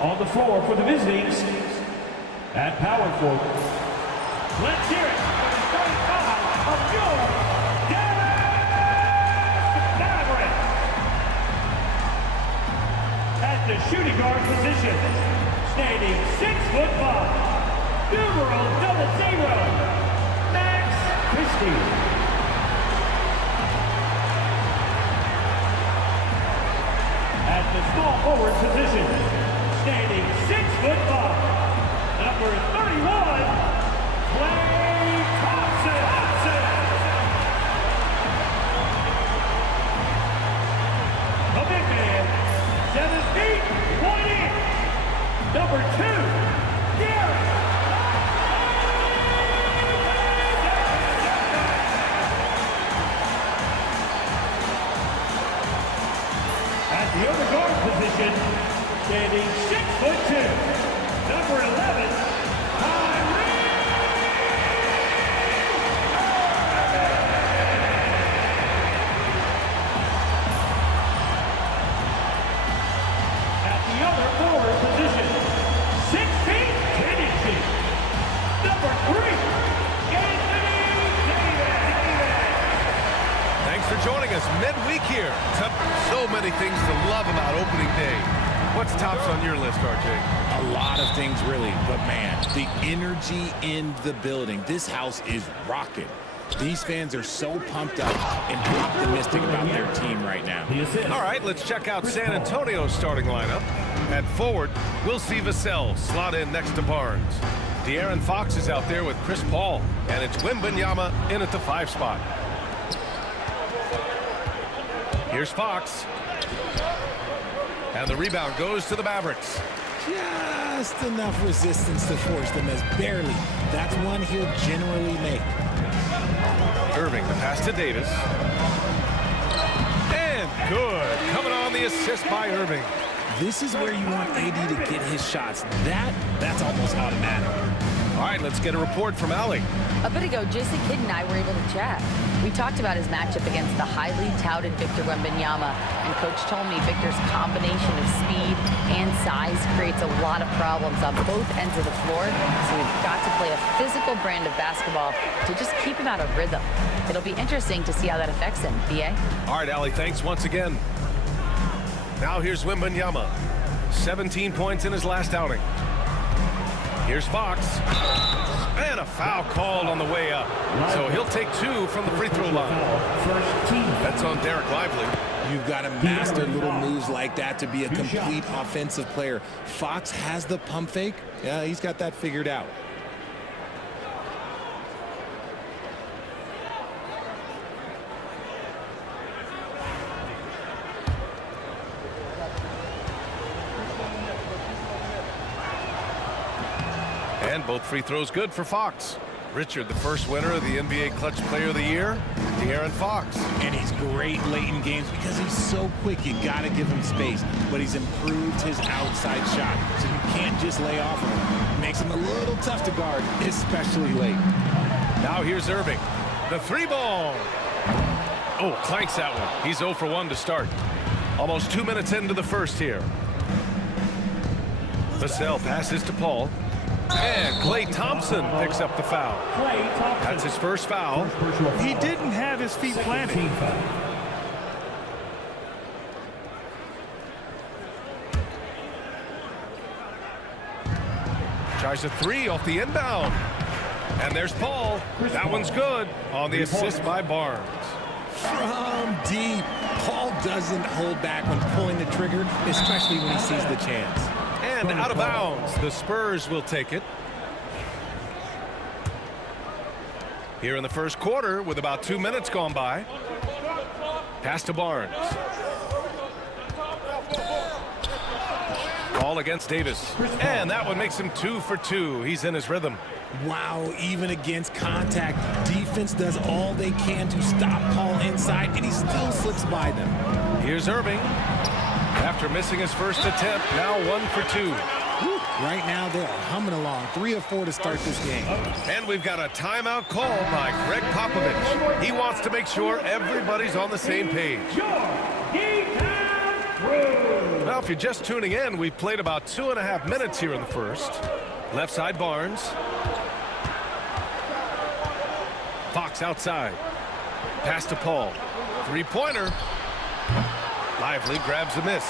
On the floor for the visiting at power forward. Let's hear it for the starting five of your Dallas Mavericks. At the shooting guard position, standing 6'5", numeral 00, Max Christie. At the small forward position, standing 6'5", number 31, Flagg Thompson. The big man, 7 feet, 1 inch, number 2, Kyrie. At the other guard position, standing 6'2", number 11, Kyrie. At the other forward position, 6 feet, 10 inches, number 3, Anthony Davis. Thanks for joining us midweek here. So many things to love about opening day. What's tops on your list, RJ? A lot of things, really. But, man, the energy in the building. This house is rocking. These fans are so pumped up and optimistic about their team right now. All right, let's check out San Antonio's starting lineup. At forward, we'll see Vassell slot in next to Barnes. De'Aaron Fox is out there with Chris Paul. And it's Wembanyama in at the 5 spot. Here's Fox. And the rebound goes to the Mavericks. Just enough resistance to force them as barely. That's one he'll generally make. Irving, the pass to Davis. And good. Coming on the assist by Irving. This is where you want AD to get his shots. That's almost automatic. All right, let's get a report from Allie. A bit ago, Jason Kidd and I were able to chat. We talked about his matchup against the highly touted Victor Wembanyama, and Coach told me Victor's combination of speed and size creates a lot of problems on both ends of the floor, so we've got to play a physical brand of basketball to just keep him out of rhythm. It'll be interesting to see how that affects him, BA. All right, Allie, thanks once again. Now here's Wembanyama. 17 points in his last outing. Here's Fox. And a foul called on the way up. So he'll take 2 from the free throw line. That's on Derek Lively. You've got to master little moves like that to be a complete offensive player. Fox has the pump fake. Yeah, he's got that figured out. And both free throws good for Fox. Richard, the first winner of the NBA Clutch Player of the Year, De'Aaron Fox. And he's great late in games because he's so quick. You got to give him space. But he's improved his outside shot, so you can't just lay off of him. It makes him a little tough to guard, especially late. Now here's Irving. The 3-ball. Oh, clanks that one. He's 0 for 1 to start. Almost 2 minutes into the first here. Vassell passes to Paul. And Klay Thompson picks up the foul. That's his first foul. He didn't have his feet planted. Tries a 3 off the inbound. And there's Paul. That one's good on the assist by Barnes. From deep. Paul doesn't hold back when pulling the trigger, especially when he sees the chance. And out of bounds. The Spurs will take it. Here in the first quarter with about 2 minutes gone by. Pass to Barnes. Ball against Davis. And that one makes him 2 for 2. He's in his rhythm. Wow, even against contact, defense does all they can to stop Paul inside, and he still slips by them. Here's Irving. After missing his first attempt, now 1 for 2. Right now, they're humming along. 3 of 4 to start this game. And we've got a timeout call by Greg Popovich. He wants to make sure everybody's on the same page. Well, if you're just tuning in, we've played about 2.5 minutes here in the first. Left side, Barnes. Fox outside. Pass to Paul. Three-pointer. Lively grabs a miss.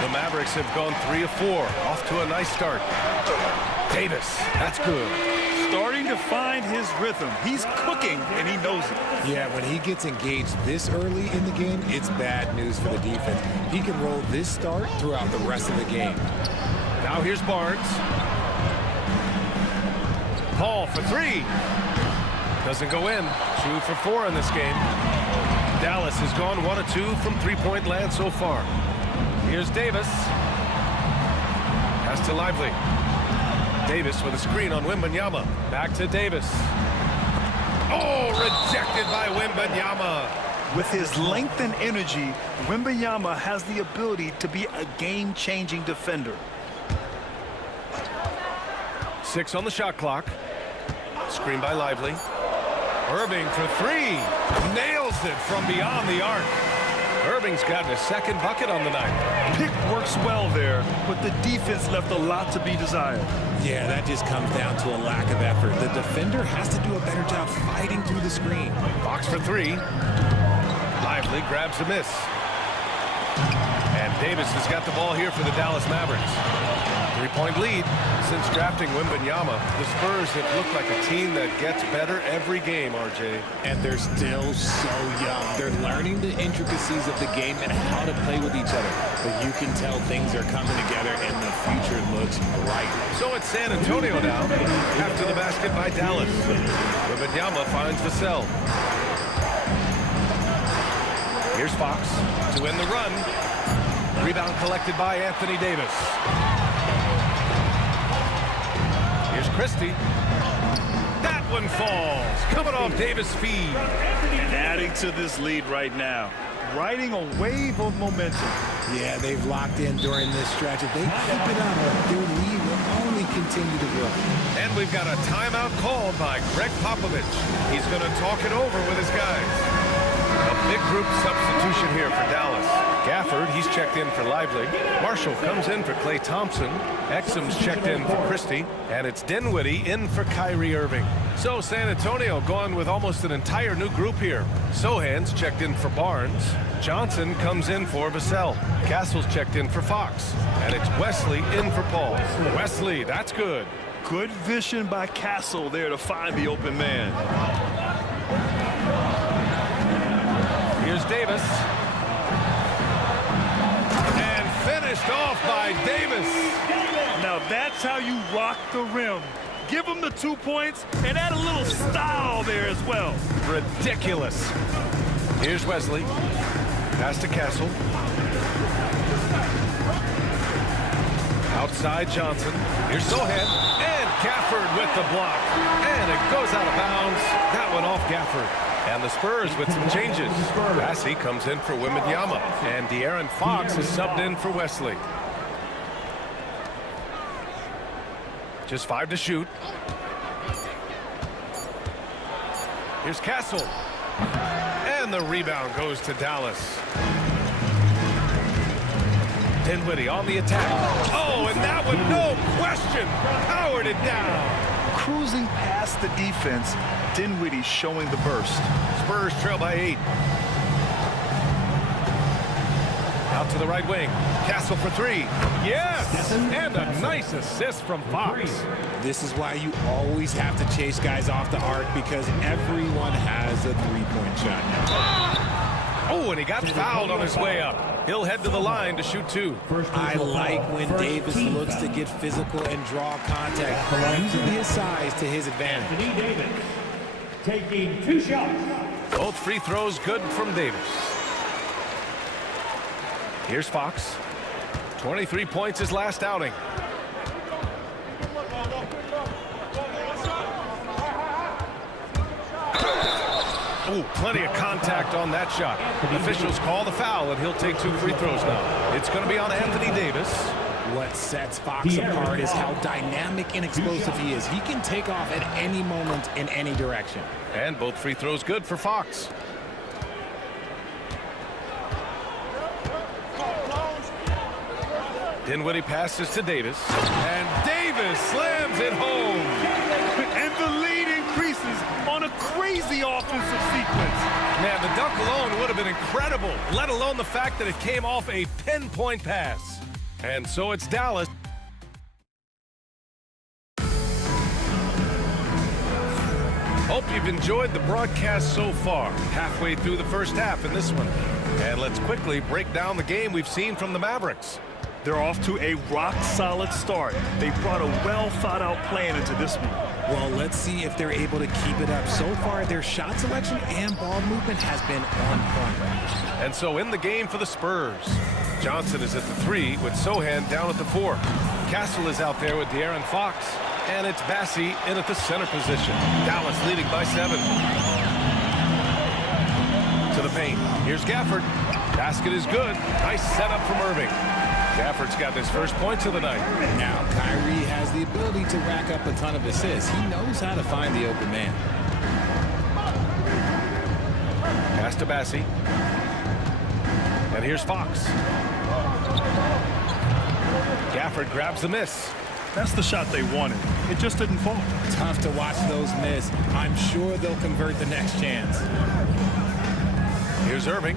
The Mavericks have gone 3 of 4. Off to a nice start. Davis, that's good. Starting to find his rhythm. He's cooking, and he knows it. Yeah, when he gets engaged this early in the game, it's bad news for the defense. He can roll this start throughout the rest of the game. Now here's Barnes. Paul for 3. Doesn't go in. 2 for 4 in this game. Dallas has gone 1 of 2 from three-point land so far. Here's Davis. Pass to Lively. Davis with a screen on Wembanyama. Back to Davis. Oh, rejected by Wembanyama. With his length and energy, Wembanyama has the ability to be a game-changing defender. 6 on the shot clock. Screen by Lively. Irving for 3. Nails it from beyond the arc. Irving's gotten his second bucket on the night. Pick works well there, but the defense left a lot to be desired. Yeah, that just comes down to a lack of effort. The defender has to do a better job fighting through the screen. Fox for 3. Lively grabs a miss. And Davis has got the ball here for the Dallas Mavericks. 3-point lead. Since drafting Wembanyama, the Spurs have looked like a team that gets better every game, RJ. And they're still so young. They're learning the intricacies of the game and how to play with each other. But you can tell things are coming together and the future looks bright. So it's San Antonio now. After the basket by Dallas. Wembanyama finds Vassell. Here's Fox to end the run. Rebound collected by Anthony Davis. Here's Christie. That one falls. Coming off Davis' feed. And adding to this lead right now. Riding a wave of momentum. Yeah, they've locked in during this stretch. If they keep it up, their lead will only continue to grow. And we've got a timeout called by Greg Popovich. He's going to talk it over with his guys. A big group substitution here for Dallas. Gafford, he's checked in for Lively. Marshall comes in for Klay Thompson. Exum's checked in for Christie. And it's Dinwiddie in for Kyrie Irving. So San Antonio going with almost an entire new group here. Sohan's checked in for Barnes. Johnson comes in for Vassell. Castle's checked in for Fox. And it's Wesley in for Paul. Wesley, that's good. Good vision by Castle there to find the open man. Here's Davis. And finished off by Davis. Now that's how you rock the rim. Give him the 2 points and add a little style there as well. Ridiculous. Here's Wesley. Pass to Castle. Outside Johnson. Here's Sohan. And Gafford with the block. And it goes out of bounds. That one off Gafford. And the Spurs with some changes. Bassey comes in for Wembanyama. And De'Aaron Fox is subbed in for Wesley. Just 5 to shoot. Here's Castle. And the rebound goes to Dallas. Dinwiddie on the attack. Oh, and that one, no question, powered it down. Cruising past the defense, Dinwiddie showing the burst. Spurs trail by 8. Out to the right wing. Castle for 3. Yes! And a nice assist from Fox. This is why you always have to chase guys off the arc, because everyone has a three-point shot now. Oh, and he got fouled on his way up. He'll head to the line to shoot 2. I like when Davis looks to get physical and draw contact, using his size to his advantage. Anthony Davis taking 2 shots. Both free throws good from Davis. Here's Fox. 23 points his last outing. Oh, plenty of contact on that shot. Officials call the foul, and he'll take 2 free throws now. It's going to be on Anthony Davis. What sets Fox apart is how dynamic and explosive he is. He can take off at any moment in any direction. And both free throws good for Fox. Dinwiddie passes to Davis. And Davis slams it home. And the lead increases on a crazy offensive sequence. Man, the dunk alone would have been incredible, let alone the fact that it came off a pinpoint pass. And so it's Dallas. Hope you've enjoyed the broadcast so far. Halfway through the first half in this one. And let's quickly break down the game we've seen from the Mavericks. They're off to a rock-solid start. They brought a well-thought-out plan into this one. Well, let's see if they're able to keep it up. So far, their shot selection and ball movement has been on point. And so in the game for the Spurs, Johnson is at the 3 with Sohan down at the 4. Castle is out there with De'Aaron Fox. And it's Bassey in at the center position. Dallas leading by 7. To the paint. Here's Gafford. Basket is good. Nice setup from Irving. Gafford's got his first points of the night. Now, Kyrie has the ability to rack up a ton of assists. He knows how to find the open man. Pass to Bassey. And here's Fox. Gafford grabs the miss. That's the shot they wanted. It just didn't fall. Tough to watch those miss. I'm sure they'll convert the next chance. Here's Irving.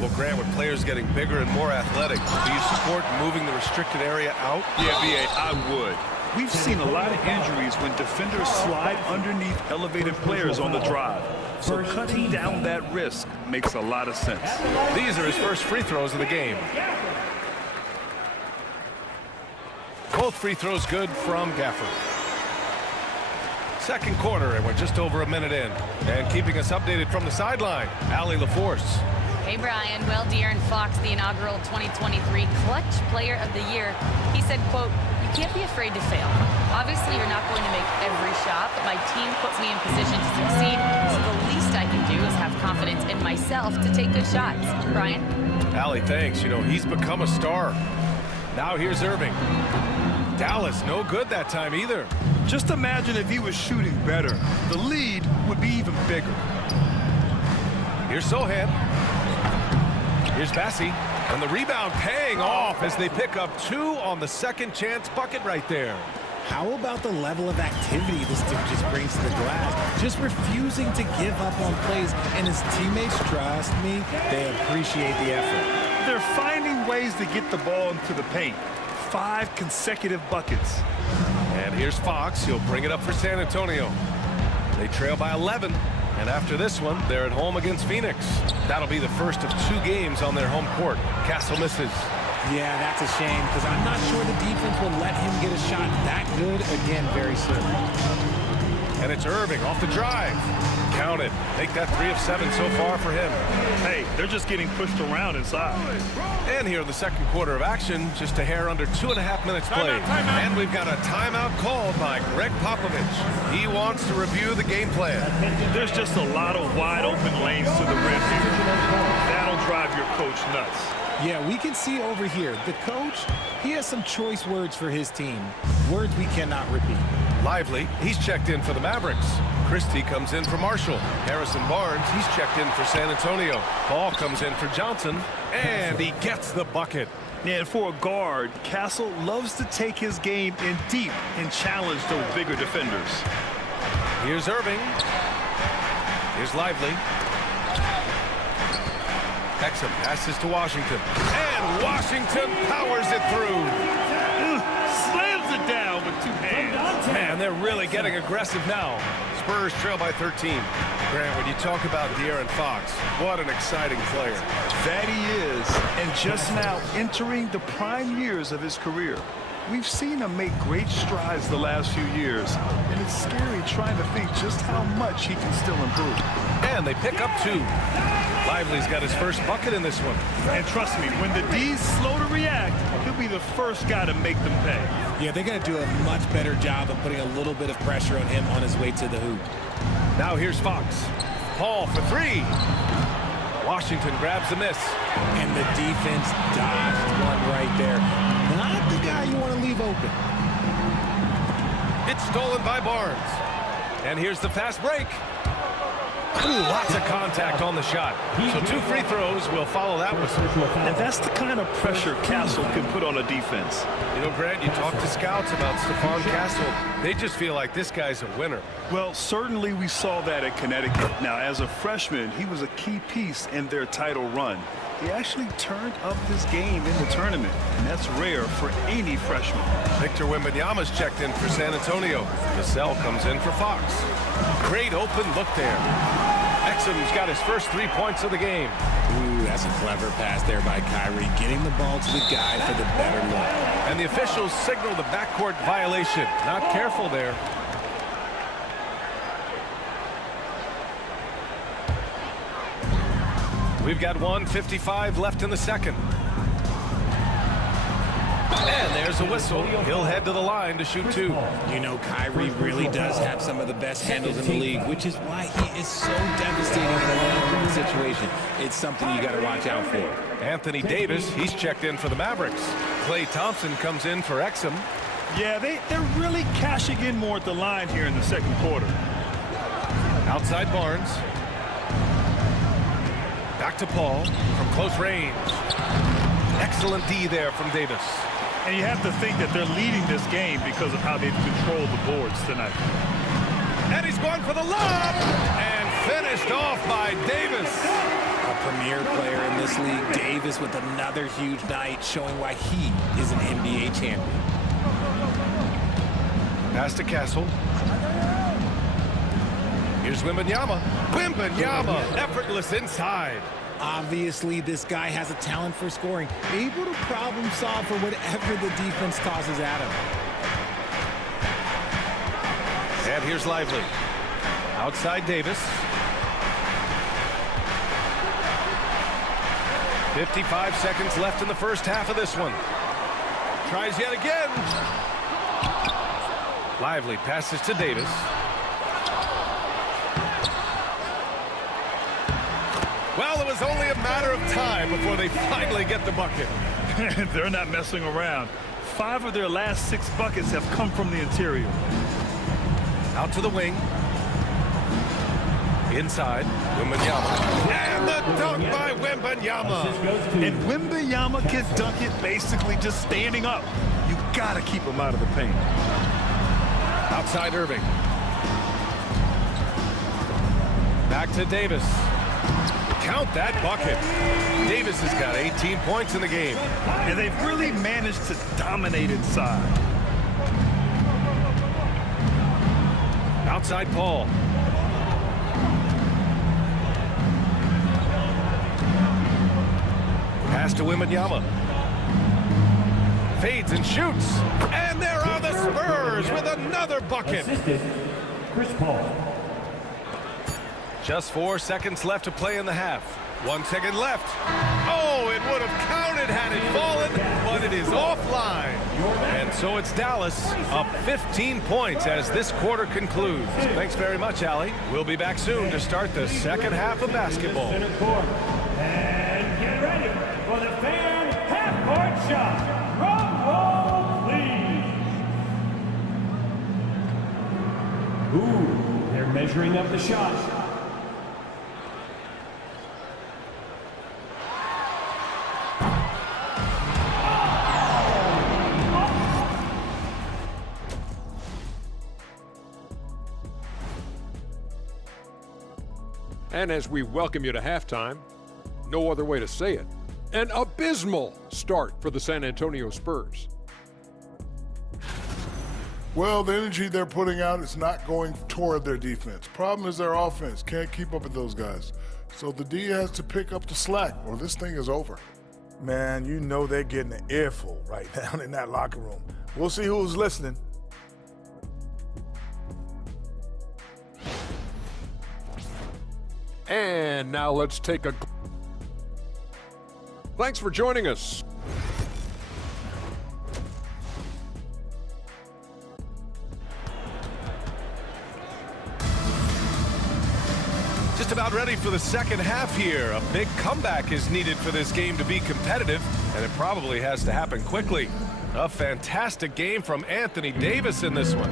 Well, Grant, with players getting bigger and more athletic, do you support moving the restricted area out? Yeah, B.A., I would. We've seen a lot of injuries when defenders slide underneath elevated players on the drive. So cutting down that risk makes a lot of sense. These are his first free throws of the game. Both free throws good from Gafford. Second quarter, and we're just over a minute in. And keeping us updated from the sideline, Allie LaForce. Hey, Brian. Well, De'Aaron Fox, the inaugural 2023 Clutch Player of the Year, he said, quote, "You can't be afraid to fail. Obviously, you're not going to make every shot, but my team puts me in position to succeed, so the least I can do is have confidence in myself to take good shots." Brian? Allie, thanks. You know, he's become a star. Now here's Irving. Dallas, no good that time either. Just imagine if he was shooting better. The lead would be even bigger. Here's Sohan. Here's Bassey. And the rebound paying off as they pick up 2 on the second chance bucket right there. How about the level of activity this dude just brings to the glass? Just refusing to give up on plays, and his teammates, trust me, they appreciate the effort. They're finding ways to get the ball into the paint. 5 consecutive buckets. And here's Fox. He'll bring it up for San Antonio. They trail by 11. And after this one, they're at home against Phoenix. That'll be the first of 2 games on their home court. Castle misses. Yeah, that's a shame, because I'm not sure the defense will let him get a shot that good again very soon. And it's Irving off the drive. Count it. Make that 3 of 7 so far for him. Hey, they're just getting pushed around inside. And here in the second quarter of action, just a hair under 2.5 minutes played. And we've got a timeout called by Greg Popovich. He wants to review the game plan. There's just a lot of wide open lanes to the rim here. That'll drive your coach nuts. Yeah, we can see over here, the coach, he has some choice words for his team. Words we cannot repeat. Lively, he's checked in for the Mavericks. Christie comes in for Marshall. Harrison Barnes, he's checked in for San Antonio. Paul comes in for Johnson, and he gets the bucket. Yeah, and for a guard, Castle loves to take his game in deep and challenge those bigger defenders. Here's Irving. Here's Lively. Exum passes to Washington. And Washington powers it through. Slams it down with 2 hands. Man, they're really getting aggressive now. Spurs trail by 13. Grant, when you talk about De'Aaron Fox, what an exciting player. That he is, and just now entering the prime years of his career. We've seen him make great strides the last few years, and it's scary trying to think just how much he can still improve. And they pick up 2. Lively's got his first bucket in this one. And trust me, when the D's slow to react, he'll be the first guy to make them pay. Yeah, they're going to do a much better job of putting a little bit of pressure on him on his way to the hoop. Now here's Fox. Paul for 3. Washington grabs the miss. And the defense dodged one right there. Not the guy you want to leave open. It's stolen by Barnes. And here's the fast break. Ooh, lots of contact on the shot. So 2 free throws will follow that whistle. And that's the kind of pressure Castle can put on a defense. You know, Grant, you talk to scouts about Stephon Castle. They just feel like this guy's a winner. Well, certainly we saw that at Connecticut. Now, as a freshman, he was a key piece in their title run. He actually turned up his game in the tournament, and that's rare for any freshman. Victor Wembanyama's checked in for San Antonio. Vassell comes in for Fox. Great open look there. Exum's got his first 3 points of the game. Ooh, that's a clever pass there by Kyrie, getting the ball to the guy for the better look. And the officials signal the backcourt violation. Not careful there. We've got 1:55 left in the second. And there's a whistle. He'll head to the line to shoot 2. You know, Kyrie really does have some of the best handles in the league, which is why he is so devastating in a one-on-one situation. It's something you got to watch out for. Anthony Davis, he's checked in for the Mavericks. Klay Thompson comes in for Exum. Yeah, they're really cashing in more at the line here in the second quarter. Outside Barnes. Back to Paul from close range. Excellent D there from Davis. And you have to think that they're leading this game because of how they've controlled the boards tonight. And he's going for the lob. And finished off by Davis. A premier player in this league, Davis, with another huge night, showing why he is an NBA champion. Pass to Castle. Here's Wembanyama. Wembanyama, effortless inside. Obviously, this guy has a talent for scoring, able to problem solve for whatever the defense tosses at him. And here's Lively. Outside Davis. 55 seconds left in the first half of this one. Tries yet again. Lively passes to Davis. Well, it was only a matter of time before they finally get the bucket. They're not messing around. 5 of their last 6 buckets have come from the interior. Out to the wing. Inside, Wembanyama. And the dunk by Wembanyama. And Wembanyama can dunk it basically just standing up. You gotta keep him out of the paint. Outside Irving. Back to Davis. Count that bucket. Davis has got 18 points in the game. And they've really managed to dominate inside. Outside Paul. Pass to Wembanyama. Fades and shoots. And there are the Spurs with another bucket. Assisted, Chris Paul. Just 4 seconds left to play in the half. 1 second left. Oh, it would have counted had it fallen, but it is offline. And so it's Dallas up 15 points as this quarter concludes. Thanks very much, Allie. We'll be back soon to start the second half of basketball. Center court. And get ready for the fan half-court shot. Drum roll, please. Ooh, they're measuring up the shot. And as we welcome you to halftime, no other way to say it, an abysmal start for the San Antonio Spurs. Well, the energy they're putting out is not going toward their defense. Problem is their offense can't keep up with those guys. So the D has to pick up the slack or this thing is over. Man, you know they're getting an earful right now in that locker room. We'll see who's listening. And now let's take a... Thanks for joining us. Just about ready for the second half here. A big comeback is needed for this game to be competitive, and it probably has to happen quickly. A fantastic game from Anthony Davis in this one.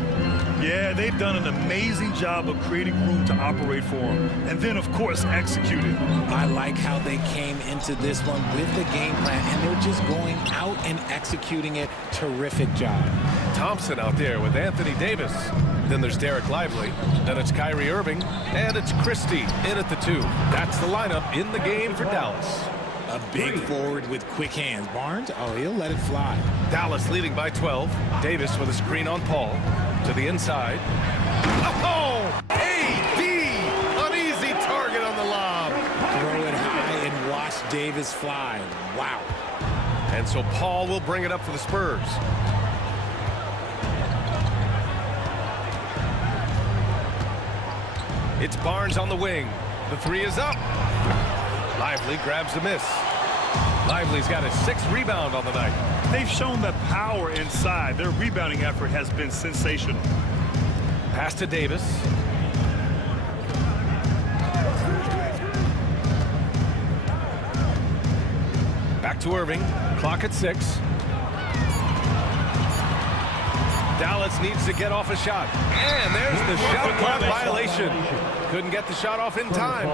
Yeah, they've done an amazing job of creating room to operate for him. And then, of course, executed. I like how they came into this one with the game plan, and they're just going out and executing it. Terrific job. Thompson out there with Anthony Davis. Then there's Derek Lively. Then it's Kyrie Irving. And it's Christie in at the 2. That's the lineup in the game for Dallas. A big forward with quick hands. Barnes, oh, he'll let it fly. Dallas leading by 12. Davis with a screen on Paul. To the inside. Oh! AD! An easy target on the lob. Throw it high and watch Davis fly. Wow. And so Paul will bring it up for the Spurs. It's Barnes on the wing. The 3 is up. Lively grabs the miss. Lively's got his 6th rebound on the night. They've shown that power inside. Their rebounding effort has been sensational. Pass to Davis. Back to Irving. Clock at 6. Dallas needs to get off a shot. And there's the shot clock violation. Couldn't get the shot off in time.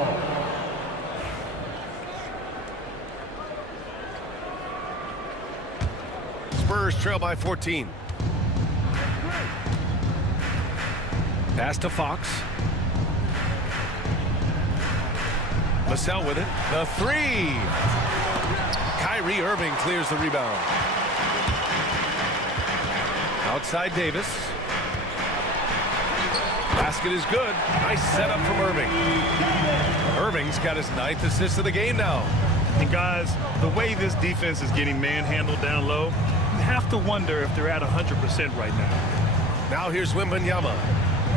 Spurs trail by 14. Pass to Fox. Vassell with it. The 3. Kyrie Irving clears the rebound. Outside Davis. Basket is good. Nice setup from Irving. Irving's got his 9th assist of the game now. And guys, the way this defense is getting manhandled down low, you have to wonder if they're at 100% right now. Now here's Wembanyama.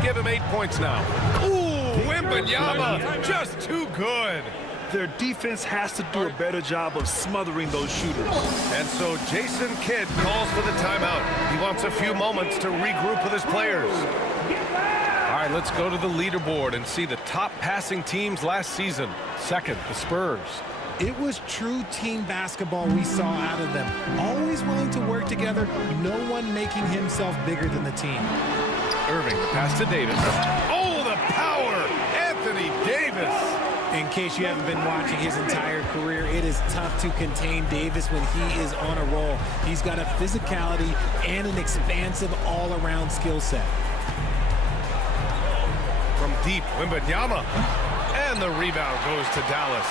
Give him 8 points now. Ooh, Wembanyama, just too good. Their defense has to do a better job of smothering those shooters. And so Jason Kidd calls for the timeout. He wants a few moments to regroup with his players. All right, let's go to the leaderboard and see the top passing teams last season. Second, the Spurs. It was true team basketball we saw out of them. Always willing to work together, no one making himself bigger than the team. Irving, pass to Davis. Oh, the power! Anthony Davis! In case you haven't been watching his entire career, it is tough to contain Davis when he is on a roll. He's got a physicality and an expansive all-around skill set. From deep, Wembanyama. And the rebound goes to Dallas.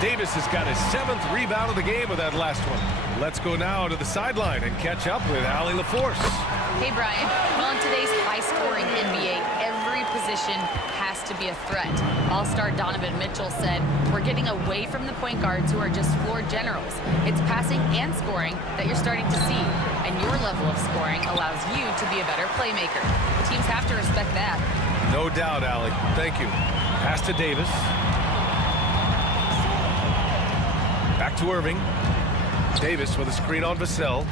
Davis has got his 7th rebound of the game with that last one. Let's go now to the sideline and catch up with Allie LaForce. Hey, Brian. Well, in today's high-scoring NBA, every position has to be a threat. All-star Donovan Mitchell said, "We're getting away from the point guards who are just floor generals. It's passing and scoring that you're starting to see, and your level of scoring allows you to be a better playmaker. Teams have to respect that." No doubt, Allie. Thank you. Pass to Davis. Back to Irving. Davis with a screen on Vassell.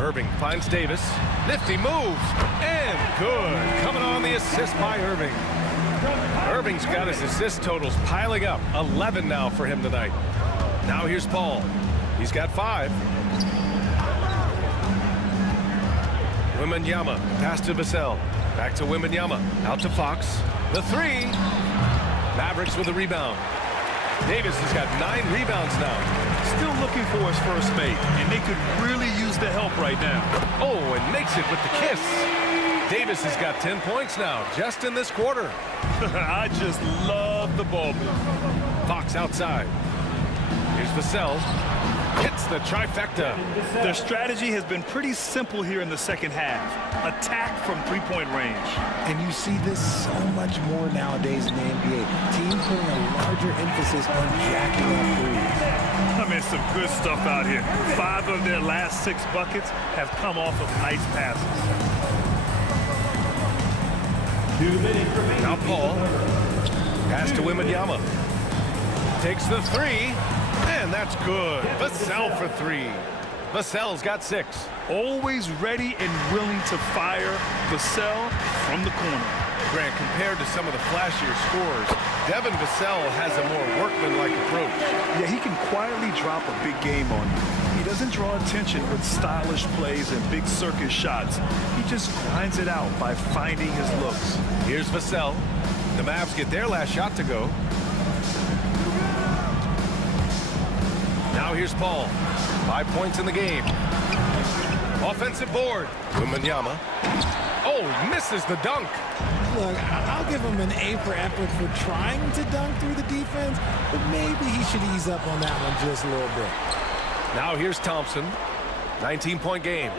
Irving finds Davis. Nifty moves. And good. Coming on the assist by Irving. Irving's got his assist totals piling up. 11 now for him tonight. Now here's Paul. He's got 5. Wembanyama. Pass to Vassell. Back to Wembanyama. Out to Fox. The 3. Mavericks with a rebound. Davis has got 9 rebounds now. Still looking for his first mate, and they could really use the help right now. Oh, and makes it with the kiss. Davis has got 10 points now, just in this quarter. I just love the ball move. Fox outside. Here's Vassell. Hits the trifecta. Their strategy has been pretty simple here in the second half. Attack from three-point range. And you see this so much more nowadays in the NBA. Teams putting a larger emphasis on jacking up threes. I mean, some good stuff out here. 5 of their last 6 buckets have come off of nice passes. 2 minutes remaining. Now Paul. Pass to Wembanyama. Takes the 3. And that's good. Vassell for 3. Vassell's got 6. Always ready and willing to fire Vassell from the corner. Grant, compared to some of the flashier scorers, Devin Vassell has a more workmanlike approach. Yeah, he can quietly drop a big game on you. He doesn't draw attention with stylish plays and big circus shots. He just grinds it out by finding his looks. Here's Vassell. The Mavs get their last shot to go. Now here's Paul. 5 points in the game. Offensive board. Wembanyama. Oh, misses the dunk. Look, I'll give him an A for effort for trying to dunk through the defense, but maybe he should ease up on that one just a little bit. Now here's Thompson. 19-point game.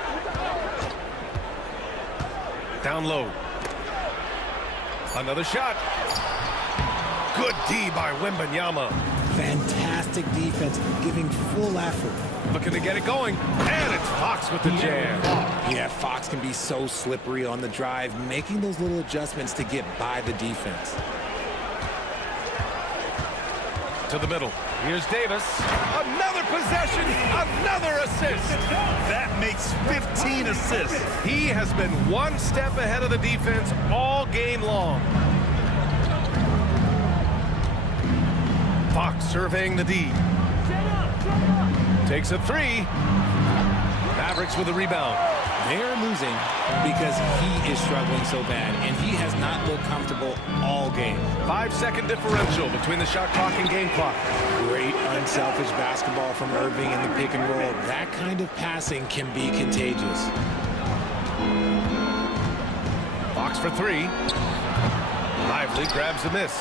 Down low. Another shot. Good D by Wembanyama. Fantastic defense, giving full effort. Looking to get it going. And it's Fox with the jam. Yeah, Fox can be so slippery on the drive, making those little adjustments to get by the defense. To the middle. Here's Davis. Another possession. Another assist. That makes 15 assists. He has been one step ahead of the defense all game long. Fox surveying the D. Takes a three. Mavericks with a rebound. They're losing because he is struggling so bad, and he has not looked comfortable all game. 5-second differential between the shot clock and game clock. Great unselfish basketball from Irving in the pick and roll. That kind of passing can be contagious. Fox for three. Lively grabs the miss.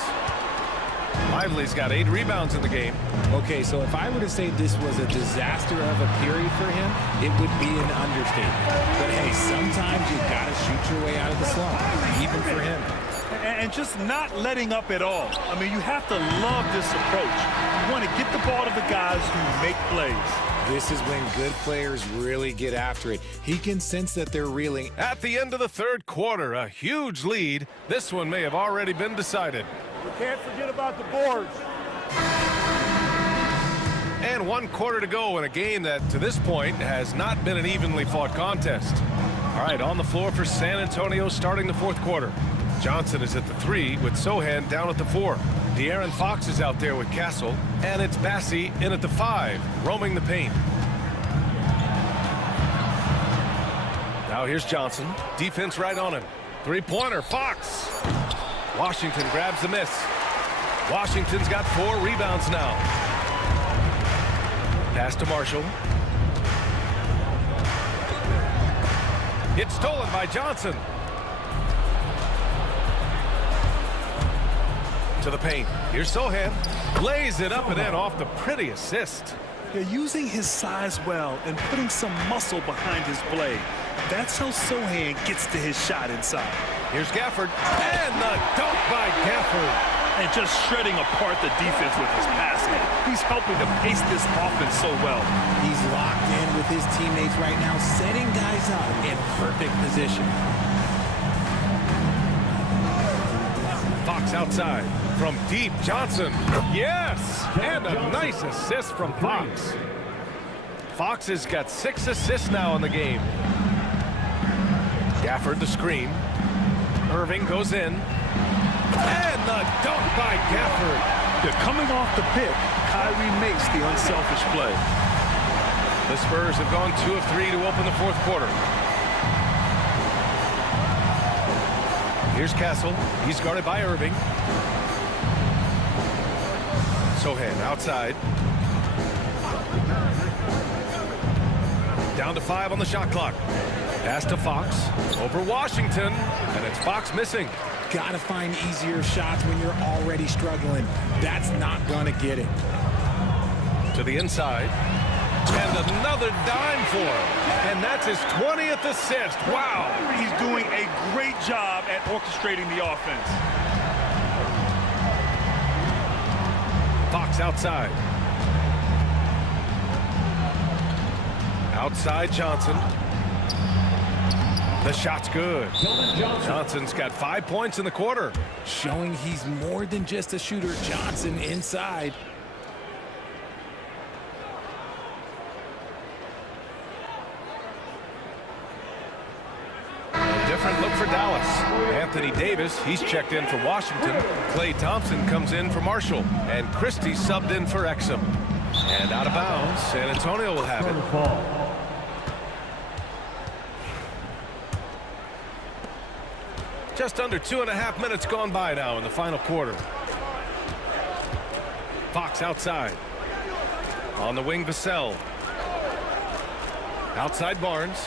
Lively's got 8 rebounds in the game. Okay, so if I were to say this was a disaster of a period for him, it would be an understatement. But hey, sometimes you gotta shoot your way out of the slump, even for him. And just not letting up at all. I mean, you have to love this approach. You want to get the ball to the guys who make plays. This is when good players really get after it. He can sense that they're reeling. At the end of the third quarter, a huge lead. This one may have already been decided. We can't forget about the boards. And 1 quarter to go in a game that, to this point, has not been an evenly fought contest. All right, on the floor for San Antonio starting the fourth quarter. Johnson is at the 3 with Sohan down at the 4. De'Aaron Fox is out there with Castle, and it's Bassey in at the 5, roaming the paint. Now here's Johnson. Defense right on him. Three-pointer, Fox. Washington grabs the miss. Washington's got 4 rebounds now. Pass to Marshall. It's stolen by Johnson. To the paint. Here's Sohan. Lays it up and in off the pretty assist. They're using his size well and putting some muscle behind his play. That's how Sohan gets to his shot inside. Here's Gafford. And the dunk by Gafford. And just shredding apart the defense with his passing. He's helping to pace this offense so well. He's locked in with his teammates right now, setting guys up in perfect position. Fox outside. From deep, Johnson. Yes! And a nice assist from Fox. Fox has got 6 assists now in the game. Gafford the screen. Irving goes in. And the dunk by Gafford. They're coming off the pick. Kyrie makes the unselfish play. The Spurs have gone 2 of 3 to open the fourth quarter. Here's Castle. He's guarded by Irving. Sohan outside. Down to 5 on the shot clock. Pass to Fox. Over Washington. And it's Fox missing. Gotta find easier shots when you're already struggling. That's not gonna get it. To the inside. And another dime for him. And that's his 20th assist. Wow. He's doing a great job at orchestrating the offense. Fox outside. Outside Johnson. The shot's good. Johnson's got 5 points in the quarter. Showing he's more than just a shooter. Johnson inside. Different look for Dallas. Anthony Davis, he's checked in for Washington. Klay Thompson comes in for Marshall. And Christie subbed in for Exum. And out of bounds. San Antonio will have it. Ball. Just under 2.5 minutes gone by now in the final quarter. Fox outside. On the wing, Vassell. Outside Barnes.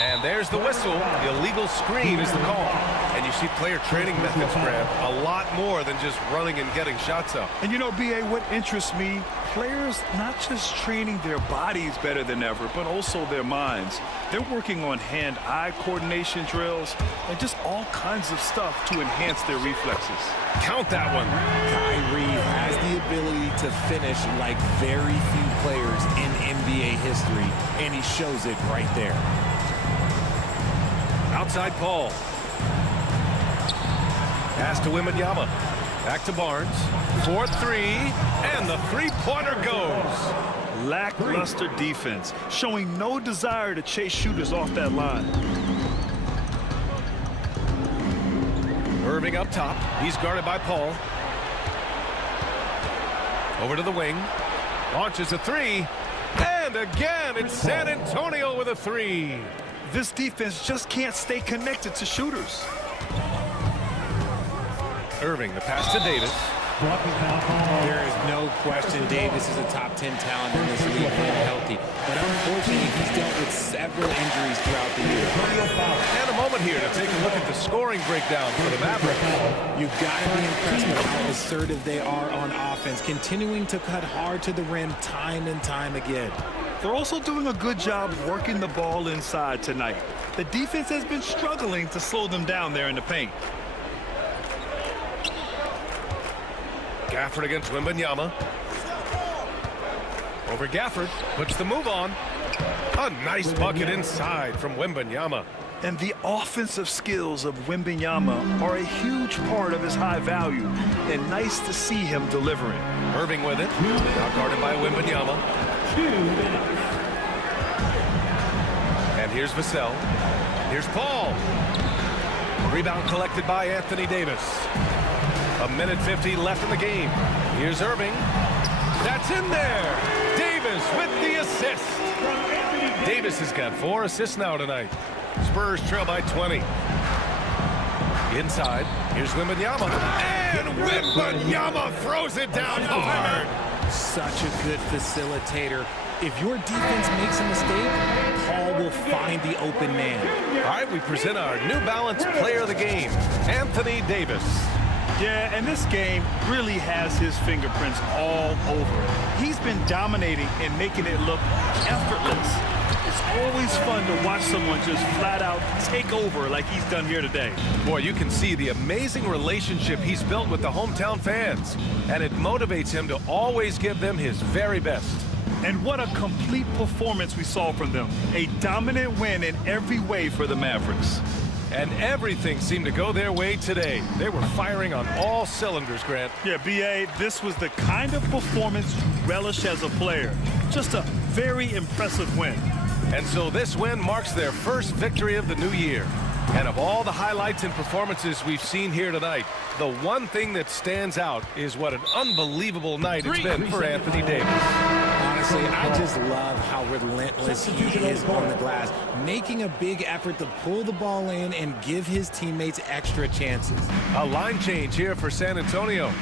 And there's the whistle. The illegal screen is the call. And you see player training methods, Grant, a lot more than just running and getting shots up. And you know, B.A., what interests me, players not just training their bodies better than ever, but also their minds. They're working on hand-eye coordination drills and just all kinds of stuff to enhance their reflexes. Count that one. Kyrie has the ability to finish like very few players in NBA history, and he shows it right there. Outside Paul. Pass to Wembanyama. Back to Barnes. 4-3, and the three-pointer goes. Lackluster defense, showing no desire to chase shooters off that line. Irving up top. He's guarded by Paul. Over to the wing. Launches a three. And again, it's San Antonio with a three. This defense just can't stay connected to shooters. Irving, the pass to Davis. There is no question Davis is a top 10 talent in this league when healthy. But unfortunately, he's dealt with several injuries throughout the year. And a moment here to take a look at the scoring breakdown for the Mavericks. You've got to be impressed with how assertive they are on offense, continuing to cut hard to the rim time and time again. They're also doing a good job working the ball inside tonight. The defense has been struggling to slow them down there in the paint. Gafford against Wembanyama. Over Gafford, puts the move on. A nice bucket inside from Wembanyama. And the offensive skills of Wembanyama are a huge part of his high value. And nice to see him delivering. Irving with it. Now guarded by Wembanyama. And here's Vassell. Here's Paul. Rebound collected by Anthony Davis. 1:50 left in the game. Here's Irving. That's in there. Davis with the assist. Davis has got 4 assists now tonight. Spurs trail by 20. Inside. Here's Wembanyama. And Wembanyama throws it down hard. Such a good facilitator. If your defense makes a mistake, Paul will find the open man. All right, we present our New Balance player of the game, Anthony Davis. Yeah, and this game really has his fingerprints all over it. He's been dominating and making it look effortless. It's always fun to watch someone just flat out take over like he's done here today. Boy, you can see the amazing relationship he's built with the hometown fans, and it motivates him to always give them his very best. And what a complete performance we saw from them. A dominant win in every way for the Mavericks. And everything seemed to go their way today. They were firing on all cylinders, Grant. Yeah, B.A., this was the kind of performance you relish as a player. Just a very impressive win. And so this win marks their first victory of the new year. And of all the highlights and performances we've seen here tonight, the one thing that stands out is what an unbelievable night it's been for Anthony Davis. Honestly, I just love how relentless he is on the glass, making a big effort to pull the ball in and give his teammates extra chances. A line change here for San Antonio.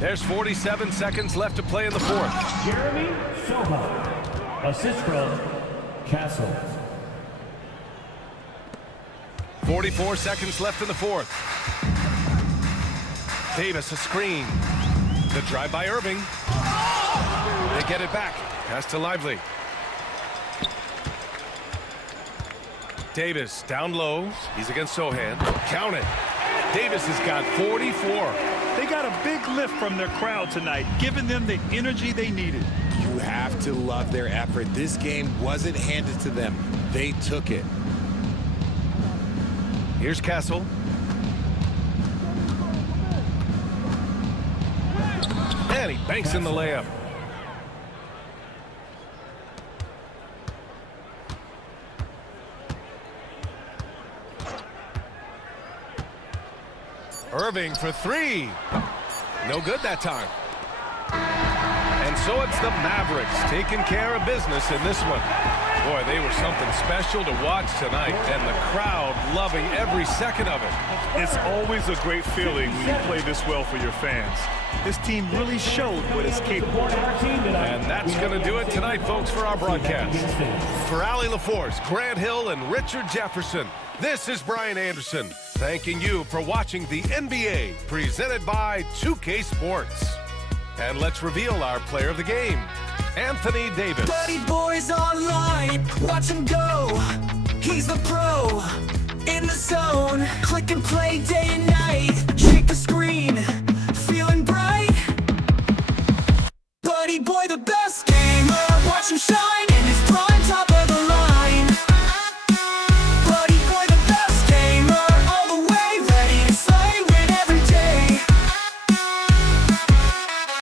There's 47 seconds left to play in the fourth. Jeremy Soha. Assist from Castle. 44 seconds left in the fourth. Davis a screen. The drive by Irving. They get it back. Pass to Lively. Davis down low. He's against Sohan. Count it. Davis has got 44. They got a big lift from their crowd tonight, giving them the energy they needed. You have to love their effort. This game wasn't handed to them. They took it. Here's Castle. And he banks in the layup. Irving for three. No good that time. And so it's the Mavericks taking care of business in this one. Boy, they were something special to watch tonight, and the crowd loving every second of it. It's always a great feeling when you play this well for your fans. This team really showed what it's capable of. And that's going to do it tonight, folks, for our broadcast. For Allie LaForce, Grant Hill, and Richard Jefferson, this is Brian Anderson, thanking you for watching the NBA, presented by 2K Sports. And let's reveal our player of the game, Anthony Davis. Buddy boys online, watch him go. He's the pro, in the zone. Click and play day and night. Shake the screen, feeling bright. Buddy boy, the best gamer, watch him shine.